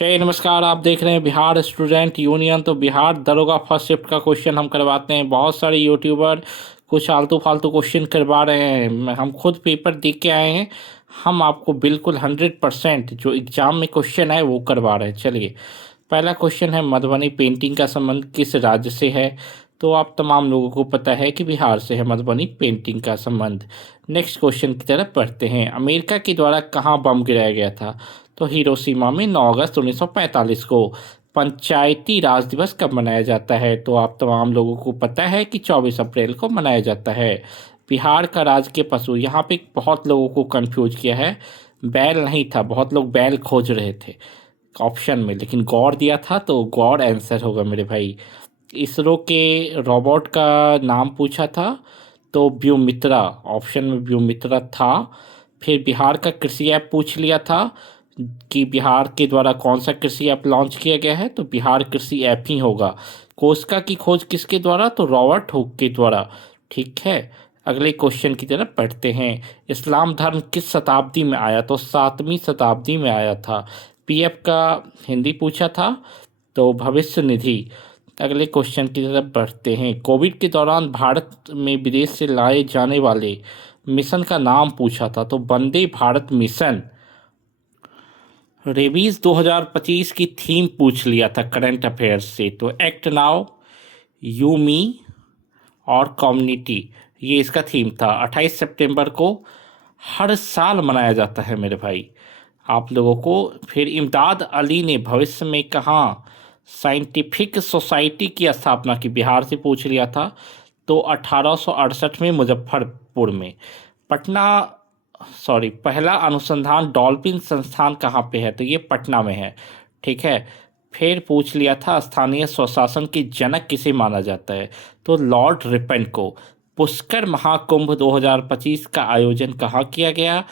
जय नमस्कार। आप देख रहे हैं बिहार स्टूडेंट यूनियन। तो बिहार दरोगा फर्स्ट शिफ्ट का क्वेश्चन हम करवाते हैं। बहुत सारे यूट्यूबर कुछ आलतू फालतू क्वेश्चन करवा रहे हैं। हम खुद पेपर देख के आए हैं। हम आपको बिल्कुल 100% जो एग्जाम में क्वेश्चन है वो करवा रहे हैं। चलिए, पहला क्वेश्चन है, मधुबनी पेंटिंग का संबंध किस राज्य से है? तो आप तमाम लोगों को पता है कि बिहार से है मधुबनी पेंटिंग का संबंध। नेक्स्ट क्वेश्चन की तरफ बढ़ते हैं। अमेरिका के द्वारा कहाँ बम गिराया गया था? तो हिरोशिमा में 9 अगस्त 1945 को। पंचायती राज दिवस कब मनाया जाता है? तो आप तमाम लोगों को पता है कि 24 अप्रैल को मनाया जाता है। बिहार का राजकीय पशु, यहाँ पे बहुत लोगों को कंफ्यूज किया है। बैल नहीं था, बहुत लोग बैल खोज रहे थे ऑप्शन में, लेकिन गौर दिया था तो गौर आंसर होगा मेरे भाई। इसरो के रोबोट का नाम पूछा था तो व्योमित्रा, ऑप्शन में व्योमित्रा था। फिर बिहार का कृषि ऐप पूछ लिया था कि बिहार के द्वारा कौन सा कृषि ऐप लॉन्च किया गया है? तो बिहार कृषि ऐप ही होगा। कोस्का की खोज किसके द्वारा? तो रॉबर्ट हुक के द्वारा। ठीक है, अगले क्वेश्चन की तरफ बढ़ते हैं। इस्लाम धर्म किस शताब्दी में आया? तो 7वीं शताब्दी में आया था। पीएफ का हिंदी पूछा था तो भविष्य निधि। अगले क्वेश्चन की तरफ बढ़ते हैं। कोविड के दौरान भारत में विदेश से लाए जाने वाले मिशन का नाम पूछा था तो वंदे भारत मिशन। रेबीज 2025 की थीम पूछ लिया था करंट अफेयर्स से, तो एक्ट नाउ, यू मी और कम्युनिटी, ये इसका थीम था। 28 सितंबर को हर साल मनाया जाता है मेरे भाई आप लोगों को। फिर इमदाद अली ने भविष्य में कहाँ साइंटिफिक सोसाइटी की स्थापना की? बिहार से पूछ लिया था तो 1868 में मुजफ्फरपुर में। पटना, सॉरी, पहला अनुसंधान डॉल्फिन संस्थान कहाँ पे है? तो ये पटना में है। ठीक है, फिर पूछ लिया था स्थानीय स्वशासन के जनक किसे माना जाता है? तो लॉर्ड रिपन को। पुष्कर महाकुंभ 2025 का आयोजन कहाँ किया गया?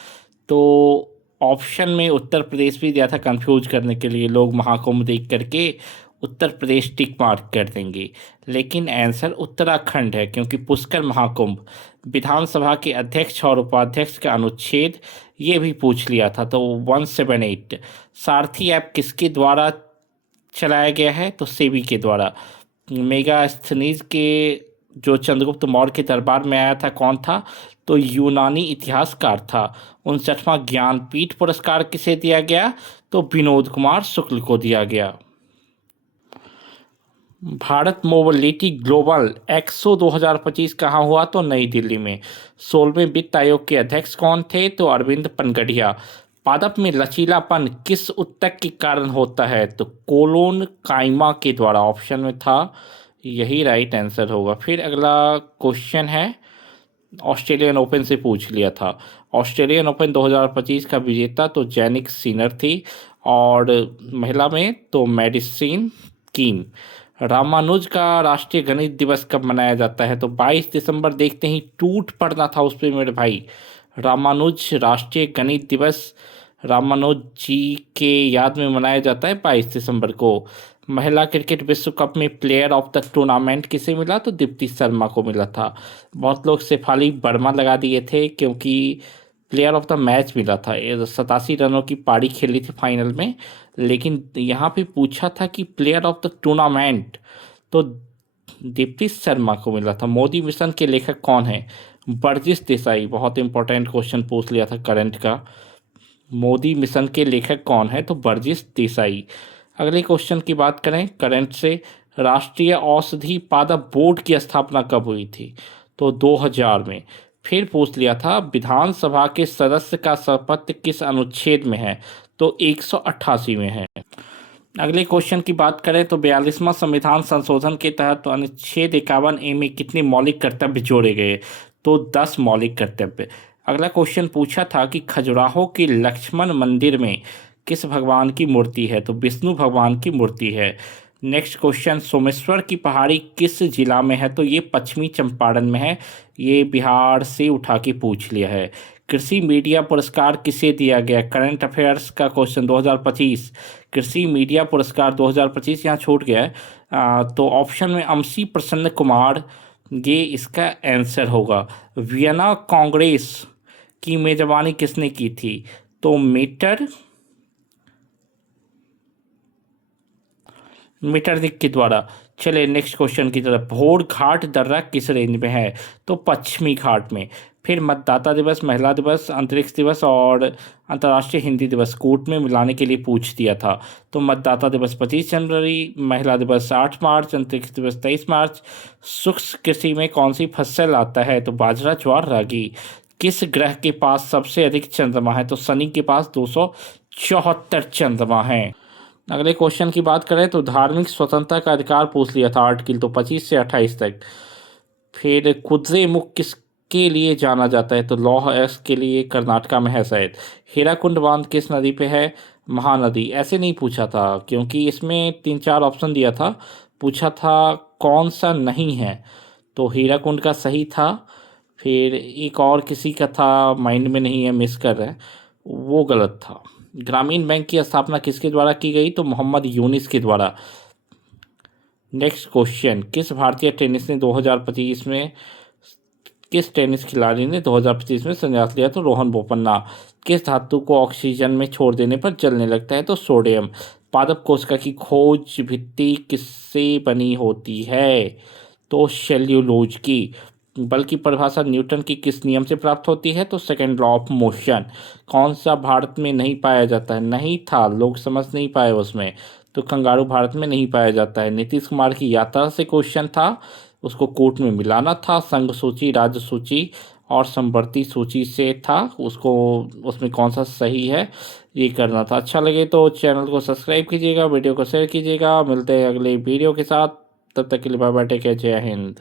तो ऑप्शन में उत्तर प्रदेश भी दिया था, कंफ्यूज करने के लिए लोग महाकुंभ देख करके उत्तर प्रदेश टिक मार्क कर देंगे, लेकिन आंसर उत्तराखंड है क्योंकि पुष्कर महाकुंभ। विधानसभा के अध्यक्ष और उपाध्यक्ष का अनुच्छेद ये भी पूछ लिया था तो 178। सारथी ऐप किसके द्वारा चलाया गया है? तो सेबी के द्वारा। मेगास्थनीज के जो चंद्रगुप्त मौर्य के दरबार में आया था कौन था? तो यूनानी इतिहासकार था। 59वां ज्ञानपीठ पुरस्कार किसे दिया गया? तो विनोद कुमार शुक्ल को दिया गया। भारत मोबिलिटी ग्लोबल एक्सो 2025 कहाँ हुआ? तो नई दिल्ली में। 16वें वित्त आयोग के अध्यक्ष कौन थे? तो अरविंद पनगड़िया। पादप में लचीलापन किस उत्तक के कारण होता है? तो कोलोन काइमा के द्वारा, ऑप्शन में था, यही राइट आंसर होगा। फिर अगला क्वेश्चन है, ऑस्ट्रेलियन ओपन से पूछ लिया था। ऑस्ट्रेलियन ओपन 2025 का विजेता तो जैनिक सिनर थी, और महिला में तो मेडिसिन कीम। रामानुज का राष्ट्रीय गणित दिवस कब मनाया जाता है? तो 22 दिसंबर। देखते ही टूट पड़ना था उस पर मेरे भाई। रामानुज राष्ट्रीय गणित दिवस रामानुज जी के याद में मनाया जाता है 22 दिसंबर को। महिला क्रिकेट विश्व कप में प्लेयर ऑफ द टूर्नामेंट किसे मिला? तो दीप्ति शर्मा को मिला था। बहुत लोग शेफाली वर्मा लगा दिए थे क्योंकि प्लेयर ऑफ द मैच मिला था। 87 रनों की पारी खेली थी फाइनल में, लेकिन यहाँ पे पूछा था कि प्लेयर ऑफ द टूर्नामेंट, तो दीप्ति शर्मा को मिला था। मोदी मिशन के लेखक कौन है? बर्जिस देसाई। बहुत इंपॉर्टेंट क्वेश्चन पूछ लिया था करंट का। मोदी मिशन के लेखक कौन है? तो बर्जिस देसाई। अगले क्वेश्चन की बात करें करंट से, राष्ट्रीय औषधि पादप बोर्ड की स्थापना कब हुई थी? तो 2000 में। फिर पूछ लिया था विधानसभा के सदस्य का शपथ किस अनुच्छेद में है? तो 188 में है। अगले क्वेश्चन की बात करें तो 42वां संविधान संशोधन के तहत तो अनुच्छेद 51A में कितने मौलिक कर्तव्य जोड़े गए? तो 10 मौलिक कर्तव्य। अगला क्वेश्चन पूछा था कि खजुराहो के लक्ष्मण मंदिर में किस भगवान की मूर्ति है? तो विष्णु भगवान की मूर्ति है। नेक्स्ट क्वेश्चन, सोमेश्वर की पहाड़ी किस जिला में है? तो ये पश्चिमी चंपारण में है। ये बिहार से उठा के पूछ लिया है। कृषि मीडिया पुरस्कार किसे दिया गया? करंट अफेयर्स का क्वेश्चन 2025। कृषि मीडिया पुरस्कार 2025 यहाँ छूट गया है। तो ऑप्शन में अमसी प्रसन्न कुमार, ये इसका आंसर होगा। वियना कांग्रेस की मेजबानी किसने की थी? तो मीटर मीटरदिक के द्वारा। चलिए नेक्स्ट क्वेश्चन की तरफ। भोर घाट दर्रा किस रेंज में है? तो पश्चिमी घाट में। फिर मतदाता दिवस, महिला दिवस, अंतरिक्ष दिवस और अंतर्राष्ट्रीय हिंदी दिवस कोर्ट में मिलाने के लिए पूछ दिया था। तो मतदाता दिवस 25 जनवरी, महिला दिवस 8 मार्च, अंतरिक्ष दिवस 23 मार्च। शुष्क कृषि में कौन सी फसल आता है? तो बाजरा, ज्वार, रागी। किस ग्रह के पास सबसे अधिक चंद्रमा है? तो शनि के पास 274 चंद्रमा है। अगले क्वेश्चन की बात करें तो धार्मिक स्वतंत्रता का अधिकार पूछ लिया था आर्टिकल तो 25 से 28 तक। फिर कुद्रेमुख किसके लिए जाना जाता है? तो लौह अयस्क के लिए, कर्नाटका में है शायद। हीराकुंड बांध किस नदी पे है? महानदी। ऐसे नहीं पूछा था क्योंकि इसमें 3-4 ऑप्शन दिया था, पूछा था कौन सा नहीं है। तो हीराकुंड का सही था। फिर एक और किसी का था, माइंड में नहीं है, मिस कर रहे हैं, वो गलत था। ग्रामीण बैंक की स्थापना किसके द्वारा की गई? तो मोहम्मद यूनिस के द्वारा। Next question. किस टेनिस खिलाड़ी ने 2025 में संन्यास लिया? तो रोहन बोपन्ना। किस धातु को ऑक्सीजन में छोड़ देने पर जलने लगता है? तो सोडियम। पादप कोशिका की खोज भित्ति किससे बनी होती है? तो सेल्यूलोज की। बल की परिभाषा न्यूटन की किस नियम से प्राप्त होती है? तो सेकंड लॉ ऑफ मोशन। कौन सा भारत में नहीं पाया जाता है? नहीं था, लोग समझ नहीं पाए उसमें। तो कंगारू भारत में नहीं पाया जाता है। नीतीश कुमार की यात्रा से क्वेश्चन था, उसको कोर्ट में मिलाना था। संघ सूची, राज्य सूची और संवर्ती सूची से था, उसको उसमें कौन सा सही है ये करना था। अच्छा लगे तो चैनल को सब्सक्राइब कीजिएगा, वीडियो को शेयर कीजिएगा। मिलते हैं अगले वीडियो के साथ, तब तक के लिए बाय बाय, टेक केयर, जय हिंद।